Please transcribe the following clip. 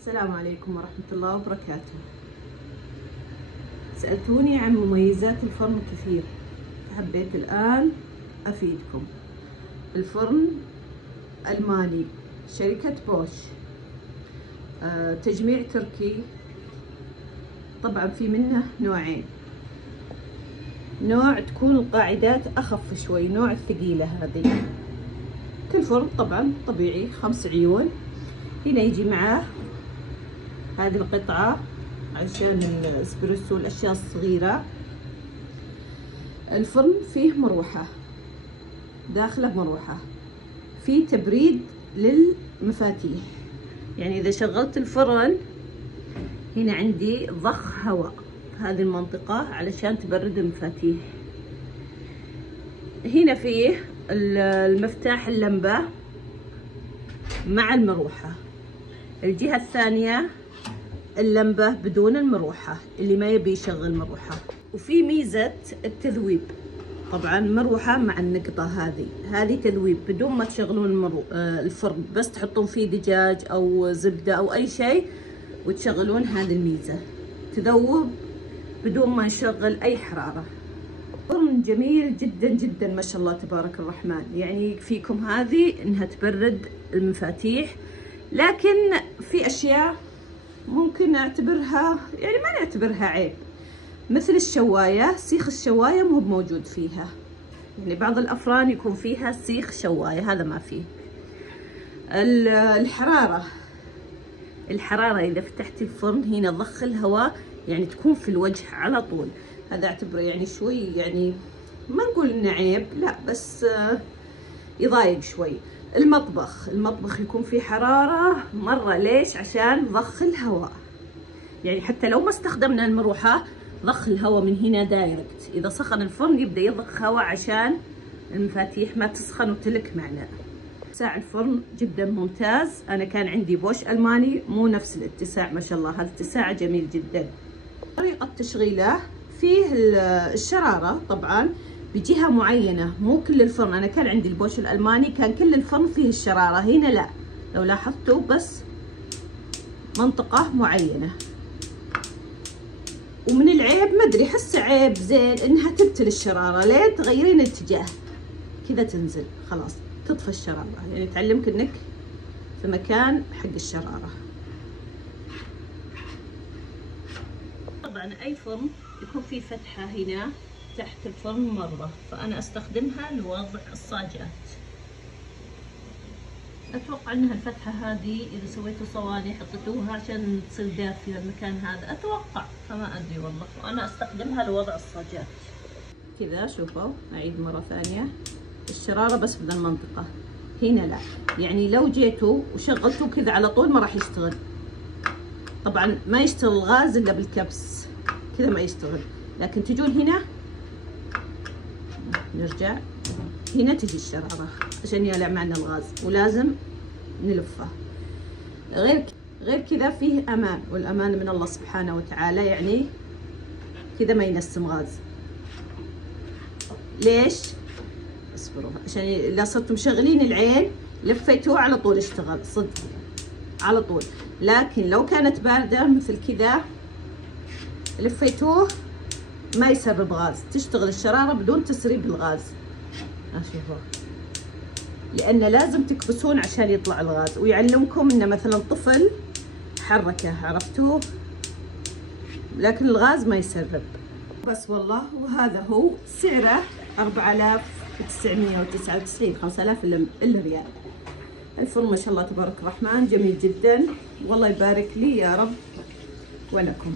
السلام عليكم ورحمة الله وبركاته. سألتوني عن مميزات الفرن كثير، حبيت الآن أفيدكم. الفرن ألماني، شركة بوش، تجميع تركي. طبعا في منه نوعين، نوع تكون القاعدات أخف شوي، نوع الثقيلة هذه. كل فرن طبعا طبيعي 5 عيون. هنا يجي معاه هذه القطعة عشان الاسبريسو والاشياء الصغيرة. الفرن فيه مروحة، داخله مروحة، فيه تبريد للمفاتيح. يعني اذا شغلت الفرن هنا عندي ضخ هواء في هذه المنطقة علشان تبرد المفاتيح. هنا فيه المفتاح اللمبة مع المروحة. الجهة الثانية اللمبة بدون المروحة، اللي ما يبي يشغل مروحة. وفي ميزة التذويب، طبعا مروحة مع النقطة هذه تذويب بدون ما تشغلون الفرن، بس تحطون فيه دجاج أو زبدة أو أي شيء وتشغلون هذه الميزة، تذوب بدون ما نشغل أي حرارة. فرن جميل جدا جدا ما شاء الله تبارك الرحمن. يعني يكفيكم هذه إنها تبرد المفاتيح، لكن في أشياء ممكن نعتبرها، يعني ما نعتبرها عيب، مثل الشواية. سيخ الشواية مو موجود فيها، يعني بعض الأفران يكون فيها سيخ شواية، هذا ما فيه. الحرارة إذا فتحت الفرن هنا ضخ الهواء، يعني تكون في الوجه على طول. هذا اعتبره يعني شوي، يعني ما نقول إنه عيب، لا بس يضايق شوي. المطبخ يكون فيه حرارة مرة. ليش؟ عشان ضخ الهواء. يعني حتى لو ما استخدمنا المروحة، ضخ الهواء من هنا دايركت. إذا سخن الفرن يبدأ يضخ هواء عشان المفاتيح ما تسخن وتلك معنا. اتساع الفرن جدا ممتاز. أنا كان عندي بوش ألماني مو نفس الاتساع، ما شاء الله هذا اتساع جميل جدا. طريقة تشغيله فيه الشرارة طبعا بجهة معينة، مو كل الفرن. أنا كان عندي البوش الألماني كان كل الفرن فيه الشرارة، هنا لا، لو لاحظتوا بس منطقة معينة. ومن العيب ما أدري، حسه عيب زين إنها تبتل الشرارة. لين تغيرين الاتجاه كذا تنزل، خلاص تطفى الشرارة. يعني تعلمك إنك في مكان حق الشرارة. طبعا أي فرن يكون فيه فتحة هنا تحت الفرن مرة، فأنا أستخدمها لوضع الصاجات. أتوقع أنها الفتحة هذه إذا سويتوا صواني حطيتوها عشان تصير دافية المكان هذا، أتوقع، فما أدري والله. وأنا أستخدمها لوضع الصاجات كذا. شوفوا، أعيد مرة ثانية، الشرارة بس بذا المنطقة، هنا لا. يعني لو جيتوا وشغلتوا كذا على طول ما راح يشتغل. طبعا ما يشتغل الغاز إلا بالكبس، كذا ما يشتغل. لكن تجون هنا، نرجع هنا تجي الشرارة عشان يولع معنا الغاز، ولازم نلفه. غير كذا فيه امان، والامان من الله سبحانه وتعالى. يعني كذا ما ينسم غاز. ليش؟ اصبروا، عشان اذا صرتم مشغلين العين لفيتوه على طول اشتغل صدق على طول. لكن لو كانت باردة مثل كذا لفيتوه ما يسرب غاز، تشتغل الشرارة بدون تسريب الغاز. شوفوا، لأن لازم تكبسون عشان يطلع الغاز. ويعلمكم إن مثلا طفل حركه، عرفتوه، لكن الغاز ما يسرب. بس والله. وهذا هو سعره 4999، 5000 إلا ريال. الفرن ما شاء الله تبارك الرحمن جميل جدا، والله يبارك لي يا رب ولكم.